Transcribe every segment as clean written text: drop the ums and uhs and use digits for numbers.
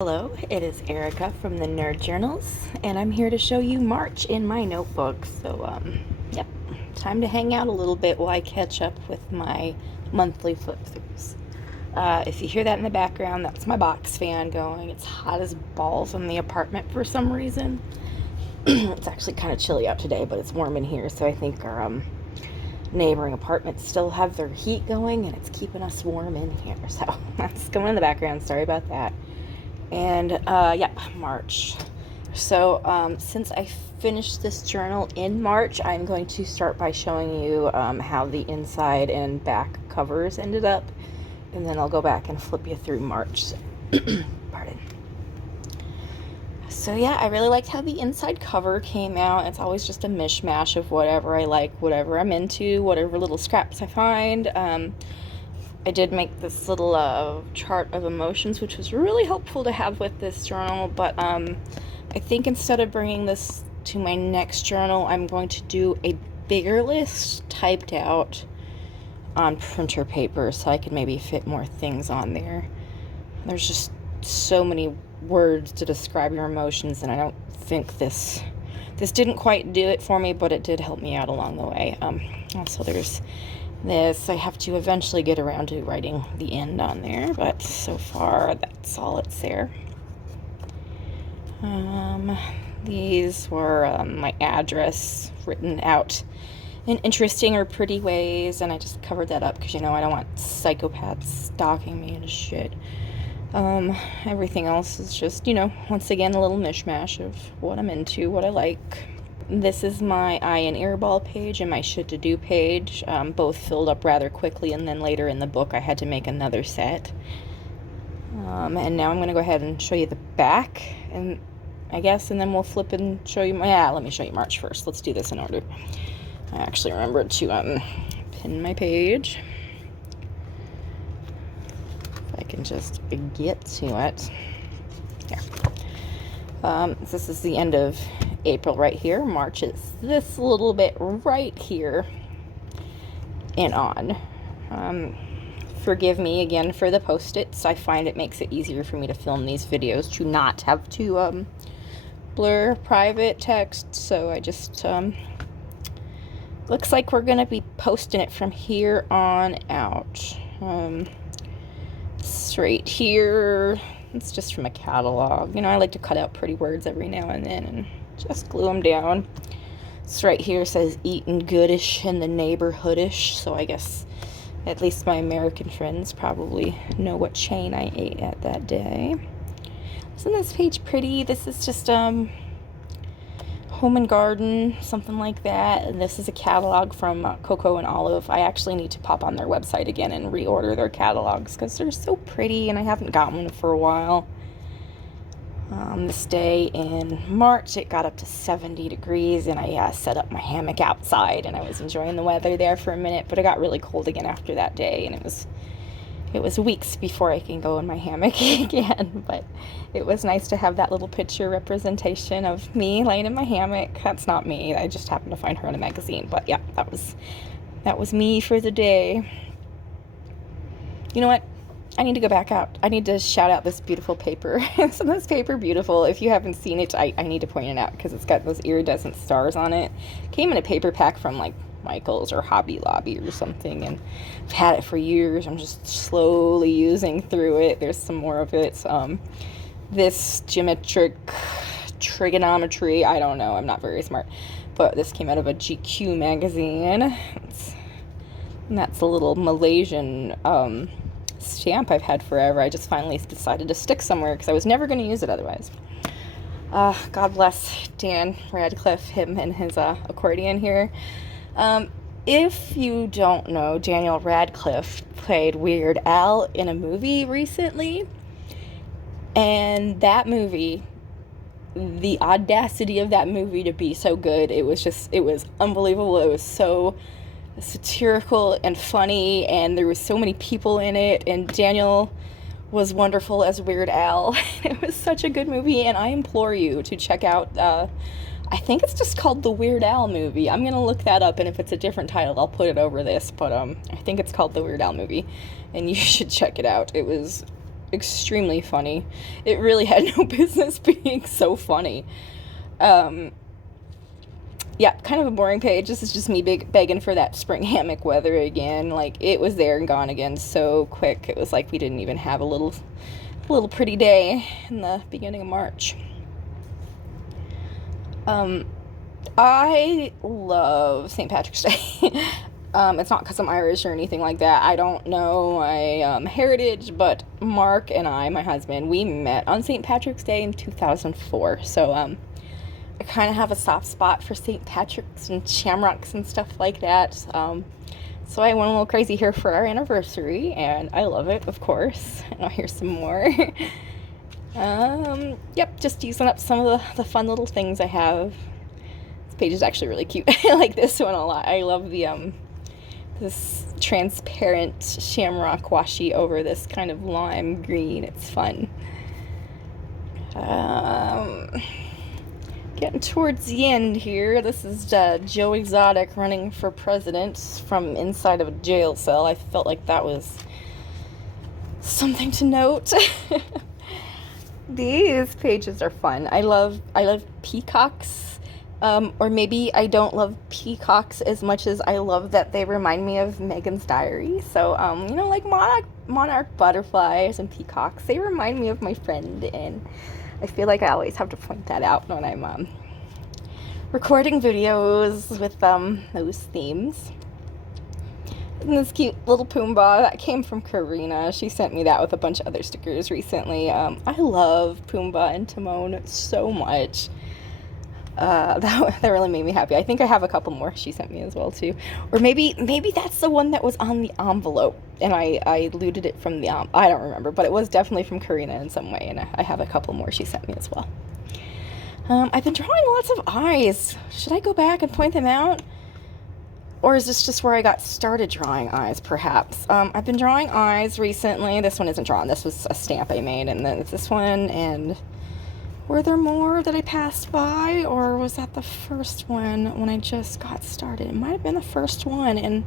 Hello, it is Erica from the Nerd Journals, and I'm here to show you March in my notebook. So, yep, time to hang out a little bit while I catch up with my monthly flip-throughs. If you hear that in the background, that's my box fan going. It's hot as balls in the apartment for some reason. It's actually kind of chilly out today, but it's warm in here, so I think our neighboring apartments still have their heat going, and it's keeping us warm in here. So that's going in the background. Sorry about that. And yeah, March. So since I finished this journal in March, I'm going to start by showing you how the inside and back covers ended up, and then I'll go back and flip you through March. Pardon. So yeah, I really liked how the inside cover came out. It's always just a mishmash of whatever I like, whatever I'm into, whatever little scraps I find. I did make this little chart of emotions, which was really helpful to have with this journal, but I think instead of bringing this to my next journal, I'm going to do a bigger list typed out on printer paper so I can maybe fit more things on there. There's just so many words to describe your emotions, and I don't think this didn't quite do it for me, but it did help me out along the way. Also, there's this. I have to eventually get around to writing the end on there, but so far that's all it's there. These were my address written out in interesting or pretty ways, and I just covered that up because, you know, I don't want psychopaths stalking me and shit. Everything else is just, you know, once again, a little mishmash of what I'm into, what I like. This is my eye and earball page and my shit to do page, both filled up rather quickly, and then later in the book I had to make another set. And now I'm going to go ahead and show you the back, and I guess, and then we'll flip and show you let me show you March first. Let's do this in order. I actually remembered to pin my page. If I can just get to it. Here. This is the end of April right here. March is this little bit right here and on. Forgive me again for the post-its. I find it makes it easier for me to film these videos to not have to blur private text, so I just looks like we're gonna be posting it from here on out. Straight here, it's just from a catalog. You know, I like to cut out pretty words every now and then and just glue them down. This right here says eatin' goodish in the neighborhoodish, so I guess at least my American friends probably know what chain I ate at that day. Isn't this page pretty? This is just Home and Garden, something like that. And this is a catalog from Coco and Olive. I actually need to pop on their website again and reorder their catalogs because they're so pretty and I haven't gotten one for a while. This day in March, it got up to 70 degrees, and I set up my hammock outside, and I was enjoying the weather there for a minute, but it got really cold again after that day, and it was weeks before I can go in my hammock again, but it was nice to have that little picture representation of me laying in my hammock. That's not me. I just happened to find her in a magazine, but yeah, that was me for the day. You know what? I need to go back out. I need to shout out this beautiful paper. Isn't this paper beautiful? If you haven't seen it, I need to point it out because it's got those iridescent stars on it. Came in a paper pack from like Michael's or Hobby Lobby or something, and I've had it for years. I'm just slowly using through it. There's some more of it. This geometric trigonometry, I don't know. I'm not very smart, but this came out of a GQ magazine. And that's a little Malaysian stamp I've had forever. I just finally decided to stick somewhere because I was never going to use it otherwise. God bless Dan Radcliffe, him and his accordion here. If you don't know, Daniel Radcliffe played Weird Al in a movie recently, and that movie, the audacity of that movie to be so good, it was unbelievable. It was so satirical and funny, and there was so many people in it, and Daniel was wonderful as Weird Al. It was such a good movie, and I implore you to check out I think it's just called the Weird Al movie. I'm gonna look that up, and if it's a different title I'll put it over this, but I think it's called the Weird Al movie, and you should check it out. It was extremely funny. It really had no business being so funny. Yeah, kind of a boring page. This is just me begging for that spring hammock weather again. Like, it was there and gone again so quick. It was like we didn't even have a little pretty day in the beginning of March. I love St. Patrick's Day. It's not because I'm Irish or anything like that. I don't know my heritage, but Mark and I, my husband, we met on St. Patrick's Day in 2004. So I kind of have a soft spot for St. Patrick's and shamrocks and stuff like that. So I went a little crazy here for our anniversary, and I love it, of course. And I'll hear some more. Yep, just using up some of the fun little things I have. This page is actually really cute. I like this one a lot. I love the this transparent shamrock washi over this kind of lime green. It's fun. Getting towards the end here. This is Joe Exotic running for president from inside of a jail cell. I felt like that was something to note. These pages are fun. I love peacocks, or maybe I don't love peacocks as much as I love that they remind me of Megan's Diary. So, you know, like monarch butterflies and peacocks, they remind me of my friend, and I feel like I always have to point that out when I'm recording videos with those themes. And this cute little Pumbaa, that came from Karina. She sent me that with a bunch of other stickers recently. I love Pumbaa and Timon so much. That really made me happy. I think I have a couple more she sent me as well too. Or maybe that's the one that was on the envelope and I looted it from the I don't remember, but it was definitely from Karina in some way, and I have a couple more she sent me as well. I've been drawing lots of eyes. Should I go back and point them out? Or is this just where I got started drawing eyes, perhaps? I've been drawing eyes recently. This one isn't drawn. This was a stamp I made, and then it's this one, and were there more that I passed by, or was that the first one when I just got started? It might have been the first one, and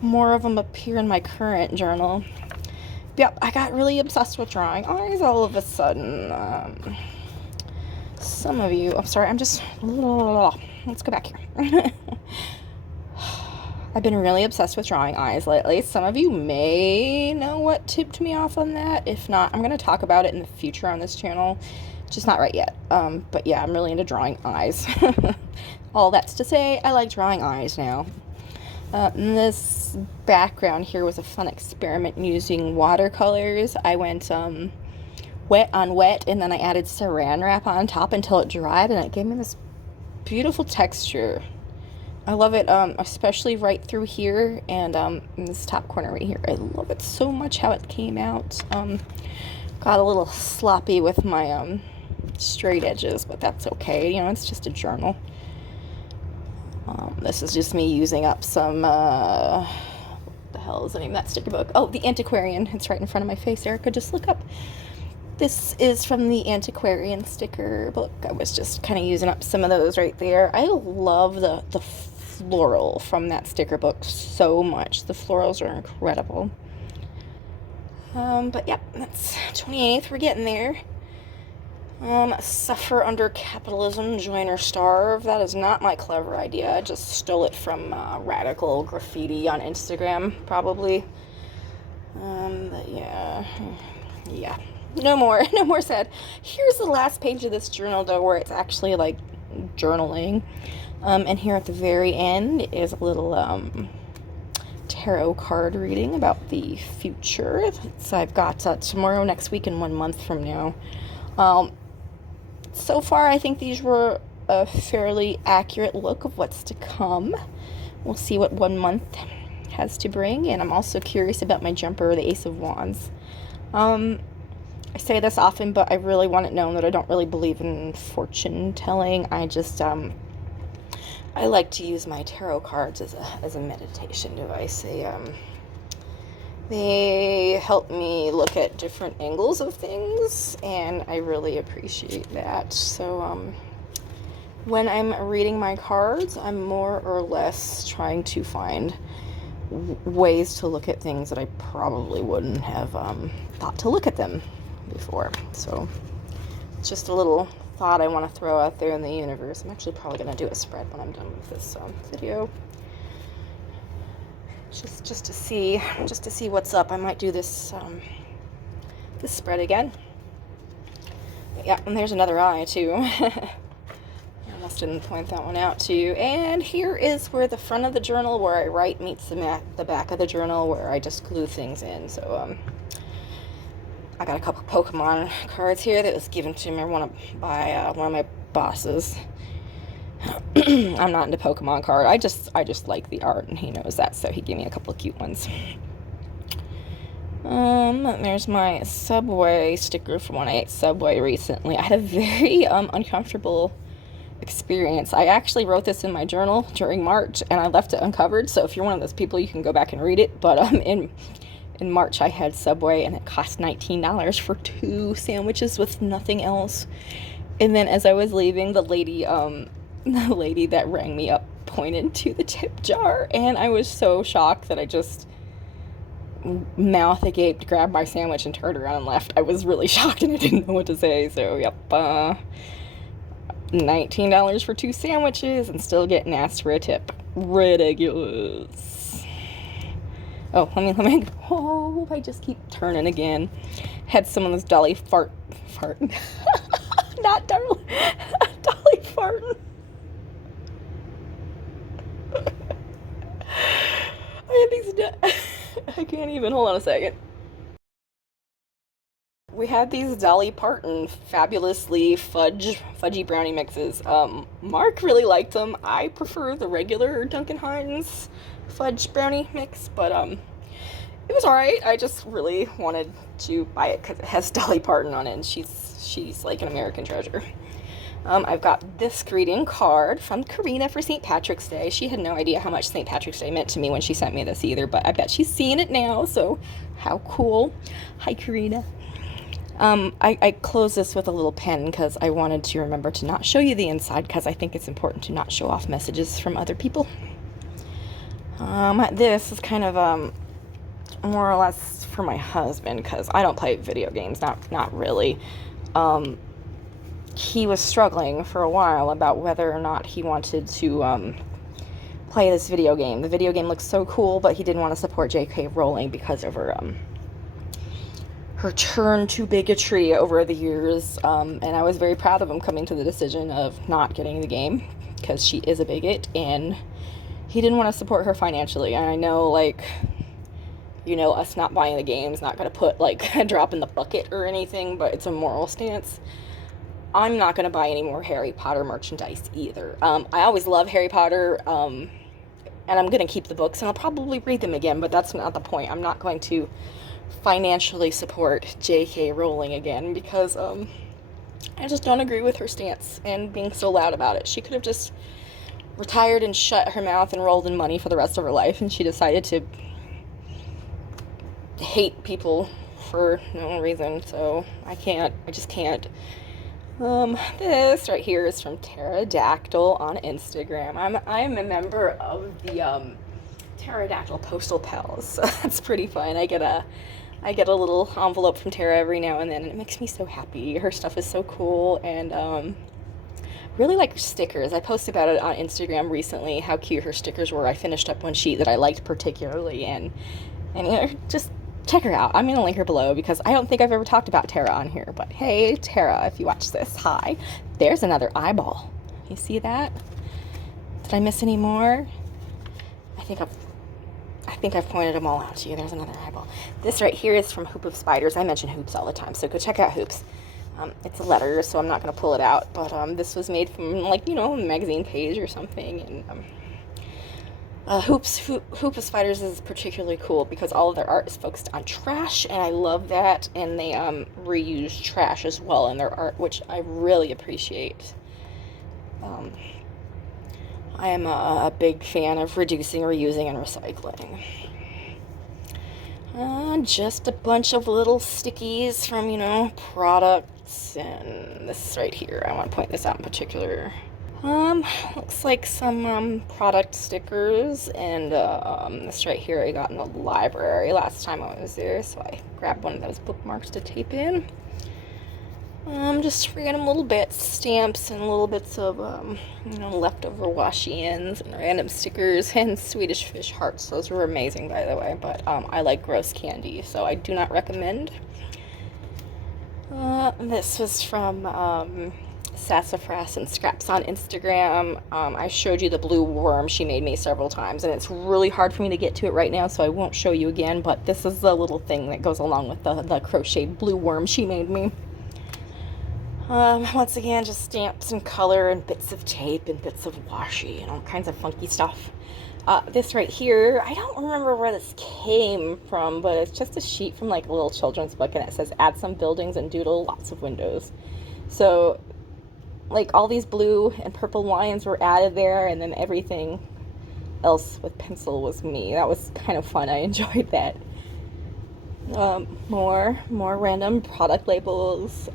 more of them appear in my current journal. Yep, I got really obsessed with drawing eyes all of a sudden. Some of you, I'm sorry, I'm just, let's go back here. I've been really obsessed with drawing eyes lately. Some of you may know what tipped me off on that. If not, I'm going to talk about it in the future on this channel. Just not right yet. But yeah, I'm really into drawing eyes. All that's to say, I like drawing eyes now. And this background here was a fun experiment using watercolors. I went wet on wet, and then I added saran wrap on top until it dried, and it gave me this beautiful texture. I love it, especially right through here and in this top corner right here. I love it so much how it came out. Got a little sloppy with my straight edges, but that's okay. You know, it's just a journal. This is just me using up some, what the hell is the name of that sticker book? Oh, The Antiquarian. It's right in front of my face, Erica. Just look up. This is from the Antiquarian sticker book. I was just kind of using up some of those right there. I love the floral from that sticker book so much. The florals are incredible. But yeah, that's 28th. We're getting there. Suffer under capitalism, join or starve. That is not my clever idea. I just stole it from Radical Graffiti on Instagram, probably. But yeah. No more said. Here's the last page of this journal, though, where it's actually like journaling. And here at the very end is a little tarot card reading about the future. So I've got tomorrow, next week, and 1 month from now. So far, I think these were a fairly accurate look of what's to come. We'll see what 1 month has to bring, and I'm also curious about my jumper, the Ace of Wands. I say this often, but I really want it known that I don't really believe in fortune telling. I just, I like to use my tarot cards as a meditation device. They help me look at different angles of things, and I really appreciate that. So, when I'm reading my cards, I'm more or less trying to find ways to look at things that I probably wouldn't have thought to look at them before. So it's just a little thought I want to throw out there in the universe. I'm actually probably going to do a spread when I'm done with this video. Just to see what's up. I might do this this spread again. But yeah, and there's another eye too. I almost didn't point that one out to you. And here is where the front of the journal where I write meets the back of the journal where I just glue things in. So I got a couple Pokemon cards here that was given to me by one of my bosses. I'm not into Pokemon card. I just like the art, and he knows that, so he gave me a couple of cute ones. There's my Subway sticker from when I ate Subway recently. I had a very uncomfortable experience. I actually wrote this in my journal during March, and I left it uncovered, so if you're one of those people, you can go back and read it. But in March I had Subway, and it cost $19 for 2 sandwiches with nothing else. And then as I was leaving, the lady that rang me up pointed to the tip jar, and I was so shocked that I just mouth agape, grabbed my sandwich and turned around and left. I was really shocked and I didn't know what to say. So yep, $19 for 2 sandwiches and still getting asked for a tip. Ridiculous. Oh, let me oh, I just keep turning again. Had some of this Dolly fart not Dolly farting. I had these I can't even, hold on a second. We had these Dolly Parton fabulously fudgy brownie mixes. Mark really liked them. I prefer the regular Duncan Hines fudge brownie mix, but it was alright. I just really wanted to buy it because it has Dolly Parton on it, and she's like an American treasure. I've got this greeting card from Karina for St. Patrick's Day. She had no idea how much St. Patrick's Day meant to me when she sent me this either, but I bet she's seeing it now, so how cool. Hi, Karina. I closed this with a little pen because I wanted to remember to not show you the inside because I think it's important to not show off messages from other people. This is kind of more or less for my husband because I don't play video games, not really. He was struggling for a while about whether or not he wanted to play this video game. The video game looks so cool, but he didn't want to support J.K. Rowling because of her turn to bigotry over the years. And I was very proud of him coming to the decision of not getting the game because she is a bigot, and he didn't want to support her financially. And I know, like, you know, us not buying the game is not going to put like a drop in the bucket or anything, but it's a moral stance. I'm not going to buy any more Harry Potter merchandise either. I always love Harry Potter, and I'm going to keep the books, and I'll probably read them again, but that's not the point. I'm not going to financially support J.K. Rowling again because I just don't agree with her stance and being so loud about it. She could have just retired and shut her mouth and rolled in money for the rest of her life, and she decided to hate people for no reason, so I just can't. This right here is from Pterodactyl on Instagram. I'm a member of the Pterodactyl Postal Pals, so that's pretty fun. I get a little envelope from Tara every now and then, and it makes me so happy. Her stuff is so cool, and really like her stickers. I posted about it on Instagram recently, how cute her stickers were. I finished up one sheet that I liked particularly, and you know, just check her out. I'm going to link her below because I don't think I've ever talked about Tara on here. But hey, Tara, if you watch this, hi. There's another eyeball. You see that? Did I miss any more? I think I've pointed them all out to you. There's another eyeball. This right here is from Hoop of Spiders. I mention Hoops all the time, so go check out Hoops. It's a letter, so I'm not going to pull it out. But this was made from, like, you know, a magazine page or something. And Hoop of Spiders is particularly cool because all of their art is focused on trash, and I love that, and they reuse trash as well in their art, which I really appreciate. I am a big fan of reducing, reusing, and recycling. Just a bunch of little stickies from, you know, products, and this right here, I want to point this out in particular. Looks like some product stickers, and this right here I got in the library last time I was there, so I grabbed one of those bookmarks to tape in. Just random little bits, stamps, and little bits of, leftover washi-ins and random stickers and Swedish fish hearts. Those were amazing, by the way, but I like gross candy, so I do not recommend. This was from Sassafras and Scraps on Instagram. I showed you the blue worm she made me several times, and it's really hard for me to get to it right now, so I won't show you again, but this is the little thing that goes along with the crocheted blue worm she made me. Once again, just stamps and color and bits of tape and bits of washi and all kinds of funky stuff. This right here, I don't remember where this came from, but it's just a sheet from like a little children's book, and it says add some buildings and doodle lots of windows. So like all these blue and purple lines were added there, and then everything else with pencil was me. That was kind of fun. I enjoyed that. More random product labels.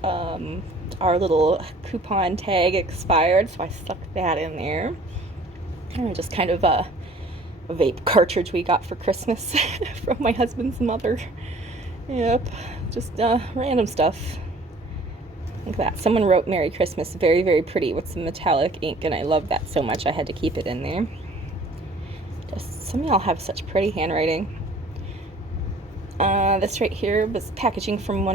Our little coupon tag expired, so I stuck that in there. And just kind of a vape cartridge we got for Christmas from my husband's mother. Yep, just random stuff. Like that. Someone wrote Merry Christmas very, very pretty with some metallic ink, and I love that so much I had to keep it in there. Just some of y'all have such pretty handwriting. This right here was packaging from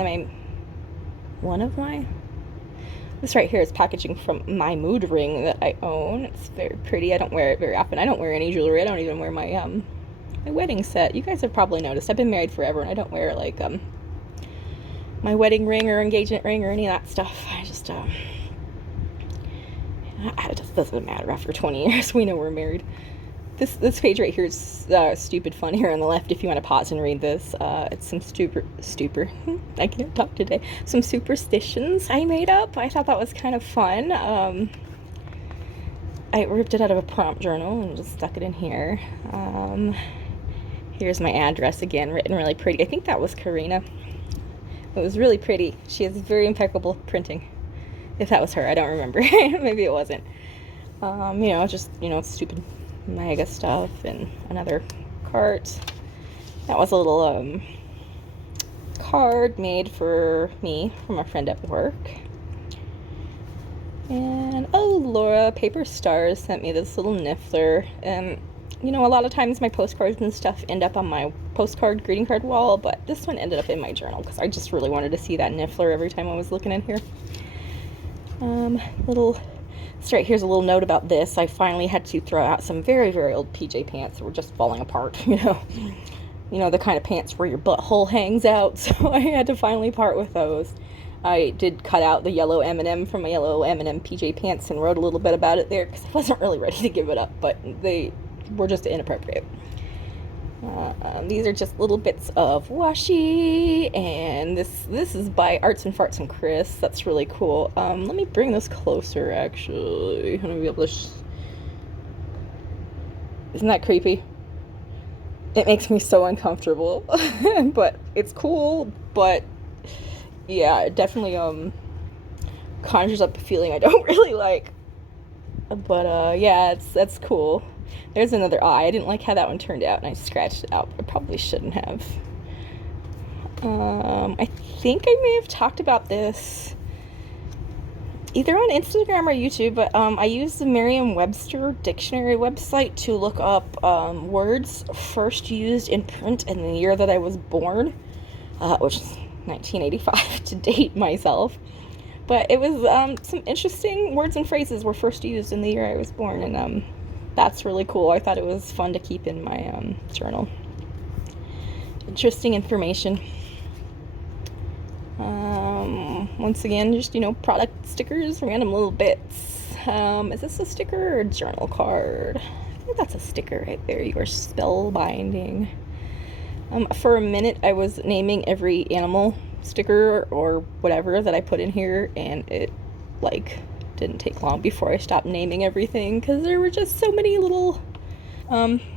this right here is packaging from my mood ring that I own. It's very pretty. I don't wear it very often. I don't wear any jewelry. I don't even wear my my wedding set. You guys have probably noticed I've been married forever, and I don't wear like my wedding ring or engagement ring or any of that stuff. I just it just doesn't matter. After 20 years, we know we're married. This page right here is stupid fun here on the left if you want to pause and read this. It's some I can't talk today. Some superstitions I made up. I thought that was kind of fun. I ripped it out of a prompt journal and just stuck it in here. Here's my address again, written really pretty. I think that was Karina. It was really pretty. She has very impeccable printing. If that was her, I don't remember. Maybe it wasn't. Just stupid mega stuff, and another cart. That was a little card made for me from a friend at work. And Laura Paper Stars sent me this little niffler, and a lot of times my postcards and stuff end up on my postcard greeting card wall, but this one ended up in my journal because I just really wanted to see that niffler every time I was looking in here. So right here's a little note about this. I finally had to throw out some very, very old PJ pants that were just falling apart, the kind of pants where your butthole hangs out, so I had to finally part with those. I did cut out the yellow M&M from my yellow M&M PJ pants and wrote a little bit about it there because I wasn't really ready to give it up, but they were just inappropriate. These are just little bits of washi, and this is by Arts and Farts and Chris. That's really cool. Let me bring this closer, actually. I'm gonna be able to Isn't that creepy? It makes me so uncomfortable. But it's cool, but yeah, it definitely conjures up a feeling I don't really like. But yeah, that's cool. There's another eye. I didn't like how that one turned out, and I scratched it out. I probably shouldn't have. I think I may have talked about this either on Instagram or YouTube, but I used the Merriam-Webster dictionary website to look up words first used in print in the year that I was born, which is 1985 to date myself. But it was some interesting words and phrases were first used in the year I was born, and that's really cool. I thought it was fun to keep in my journal. Interesting information. Once again, just, product stickers, random little bits. Is this a sticker or a journal card? I think that's a sticker right there. You are spellbinding. For a minute, I was naming every animal sticker or whatever that I put in here, and it, didn't take long before I stopped naming everything because there were just so many little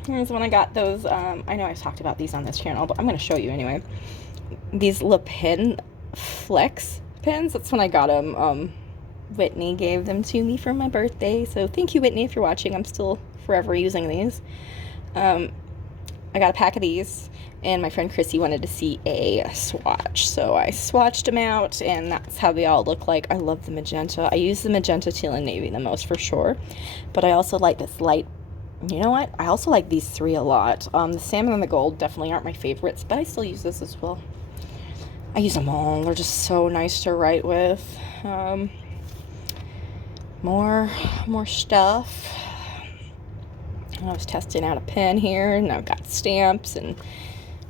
here's when I got those I know I've talked about these on this channel, but I'm going to show you anyway. These Le Pen Flex pens, that's when I got them Whitney gave them to me for my birthday, so thank you, Whitney, if you're watching. I'm still forever using these. I got a pack of these, and my friend Chrissy wanted to see a swatch, so I swatched them out, and that's how they all look like. I love the magenta. I use the magenta, teal, and navy the most for sure, but I also like this light. You know what? I also like these three a lot. The salmon and the gold definitely aren't my favorites, but I still use this as well. I use them all. They're just so nice to write with. More stuff. I was testing out a pen here, and I've got stamps and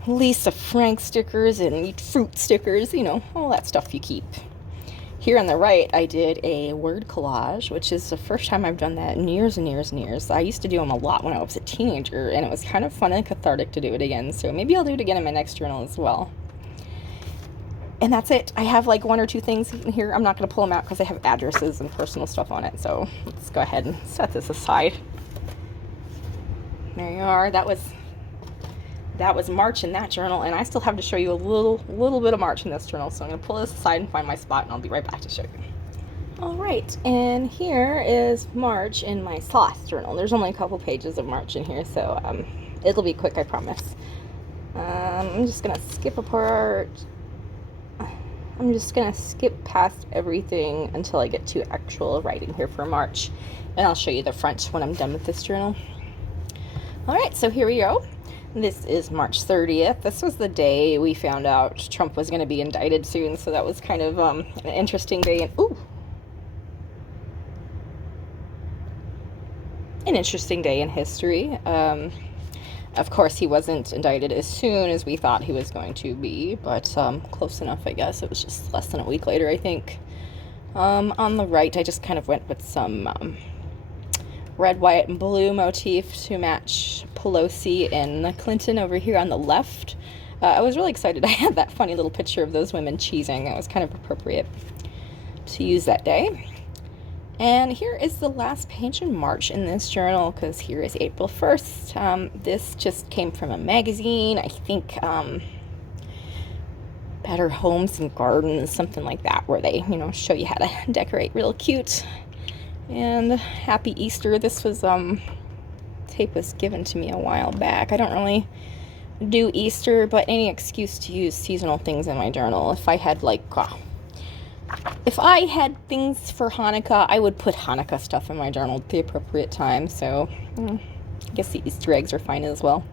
Lisa Frank stickers and fruit stickers, you know, all that stuff you keep. Here on the right, I did a word collage, which is the first time I've done that in years and years and years. I used to do them a lot when I was a teenager, and it was kind of fun and cathartic to do it again, so maybe I'll do it again in my next journal as well. And that's it. I have like one or two things in here. I'm not going to pull them out because I have addresses and personal stuff on it, so let's go ahead and set this aside. There you are. That was March in that journal, and I still have to show you a little bit of March in this journal, so I'm going to pull this aside and find my spot, and I'll be right back to show you. Alright, and here is March in my sloth journal. There's only a couple pages of March in here, so it'll be quick, I promise. I'm just going to skip a part. I'm just going to skip past everything until I get to actual writing here for March, and I'll show you the front when I'm done with this journal. Alright, so here we go. This is March 30th. This was the day we found out Trump was going to be indicted soon, so that was kind of an interesting day. And an interesting day in history. Of course, he wasn't indicted as soon as we thought he was going to be, but close enough, I guess. It was just less than a week later, I think. On the right, I just kind of went with some red, white, and blue motif to match Pelosi and Clinton over here on the left. I was really excited. I had that funny little picture of those women cheesing. It was kind of appropriate to use that day. And here is the last page in March in this journal, because here is April 1st. This just came from a magazine, I think Better Homes and Gardens, something like that, where they, you know, show you how to decorate real cute. And Happy Easter. This was tape was given to me a while back. I don't really do Easter, but any excuse to use seasonal things in my journal. If I had things for Hanukkah, I would put Hanukkah stuff in my journal at the appropriate time, so I guess the Easter eggs are fine as well.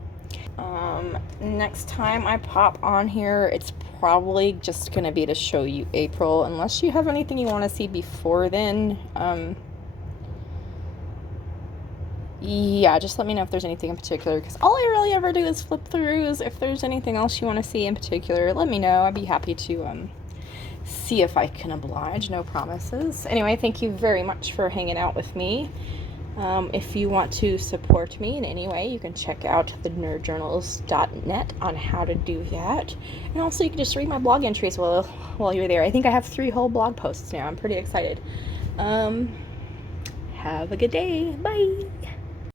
Next time I pop on here, it's probably just gonna be to show you April, unless you have anything you want to see before then. Yeah, just let me know if there's anything in particular, because all I really ever do is flip throughs. If there's anything else you want to see in particular, let me know. I'd be happy to see if I can oblige. No promises. Anyway, thank you very much for hanging out with me. If you want to support me in any way, you can check out thenerdjournals.net on how to do that. And also you can just read my blog entries while you're there. I think I have 3 whole blog posts now. I'm pretty excited. Have a good day. Bye.